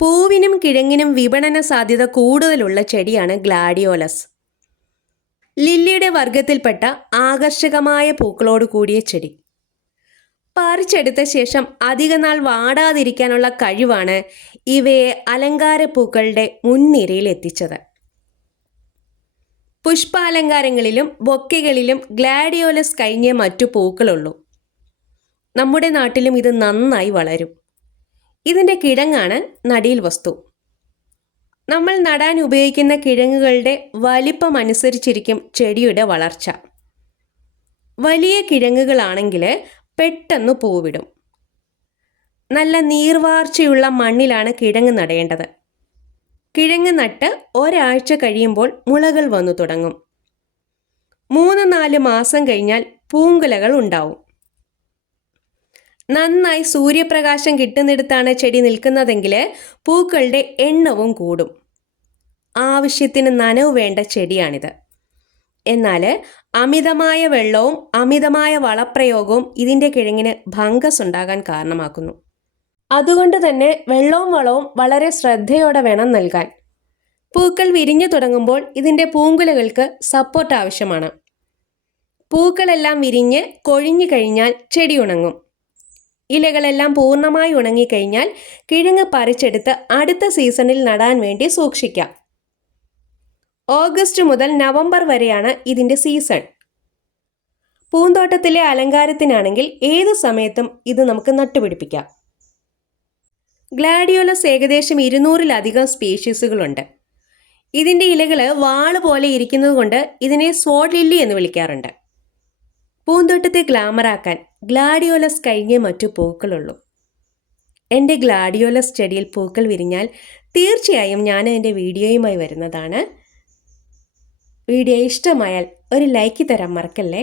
പൂവിനും കിഴങ്ങിനും വിപണന സാധ്യത കൂടുതലുള്ള ചെടിയാണ് ഗ്ലാഡിയോലസ്. ലില്ലിയുടെ വർഗത്തിൽപ്പെട്ട ആകർഷകമായ പൂക്കളോട് കൂടിയ ചെടി. പറിച്ചെടുത്ത ശേഷം അധികനാൾ വാടാതിരിക്കാനുള്ള കഴിവാണ് ഇവയെ അലങ്കാര പൂക്കളുടെ മുൻനിരയിൽ എത്തിച്ചത്. പുഷ്പാലങ്കാരങ്ങളിലും ബൊക്കകളിലും ഗ്ലാഡിയോലസ് കഴിഞ്ഞേ മറ്റു പൂക്കളുള്ളൂ. നമ്മുടെ നാട്ടിലും ഇത് നന്നായി വളരും. ഇതിന്റെ കിഴങ്ങാണ് നടിയിൽ വസ്തു. നമ്മൾ നടാൻ ഉപയോഗിക്കുന്ന കിഴങ്ങുകളുടെ വലിപ്പം അനുസരിച്ചിരിക്കും ചെടിയുടെ വളർച്ച. വലിയ കിഴങ്ങുകളാണെങ്കിൽ പെട്ടെന്ന് പൂവിടും. നല്ല നീർവാർച്ചയുള്ള മണ്ണിലാണ് കിഴങ്ങ് നടേണ്ടത്. കിഴങ്ങ് നട്ട് ഒരാഴ്ച കഴിയുമ്പോൾ മുളകൾ വന്നു തുടങ്ങും. മൂന്ന് നാല് മാസം കഴിഞ്ഞാൽ പൂങ്കുലകൾ ഉണ്ടാവും. നന്നായി സൂര്യപ്രകാശം കിട്ടുന്നിടത്താണ് ചെടി നിൽക്കുന്നതെങ്കിൽ പൂക്കളുടെ എണ്ണവും കൂടും. ആവശ്യത്തിന് നനവ് വേണ്ട ചെടിയാണിത്. എന്നാൽ അമിതമായ വെള്ളവും അമിതമായ വളപ്രയോഗവും ഇതിന്റെ കിഴങ്ങിന് ഭംഗസ് ഉണ്ടാകാൻ കാരണമാക്കുന്നു. അതുകൊണ്ട് തന്നെ വെള്ളവും വളവും വളരെ ശ്രദ്ധയോടെ വേണം നൽകാൻ. പൂക്കൾ വിരിഞ്ഞു തുടങ്ങുമ്പോൾ ഇതിന്റെ പൂങ്കുലകൾക്ക് സപ്പോർട്ട് ആവശ്യമാണ്. പൂക്കളെല്ലാം വിരിഞ്ഞ് കൊഴിഞ്ഞു കഴിഞ്ഞാൽ ചെടി ഉണങ്ങും. ഇലകളെല്ലാം പൂർണമായി ഉണങ്ങിക്കഴിഞ്ഞാൽ കിഴങ്ങ് പറിച്ചെടുത്ത് അടുത്ത സീസണിൽ നടാൻ വേണ്ടി സൂക്ഷിക്കാം. ഓഗസ്റ്റ് മുതൽ നവംബർ വരെയാണ് ഇതിന്റെ സീസൺ. പൂന്തോട്ടത്തിലെ അലങ്കാരത്തിനാണെങ്കിൽ ഏത് സമയത്തും ഇത് നമുക്ക് നട്ടുപിടിപ്പിക്കാം. ഗ്ലാഡിയോലസ് ഏകദേശം ഇരുന്നൂറിലധികം സ്പീഷീസുകളുണ്ട്. ഇതിന്റെ ഇലകൾ വാൾ പോലെ ഇരിക്കുന്നത് കൊണ്ട് ഇതിനെ സ്വോഡ് ലില്ലി എന്ന് വിളിക്കാറുണ്ട്. പൂന്തോട്ടത്തെ ഗ്ലാമറാക്കാൻ ഗ്ലാഡിയോലസ് കഴിഞ്ഞേ മറ്റു പൂക്കളുള്ളൂ. എന്റെ ഗ്ലാഡിയോലസ് ചെടിയിൽ പൂക്കൾ വിരിഞ്ഞാൽ തീർച്ചയായും ഞാൻ എന്റെ വീഡിയോയുമായി വരുന്നതാണ്. വീഡിയോ ഇഷ്ടമായാൽ ഒരു ലൈക്ക് തരാൻ മറക്കല്ലേ?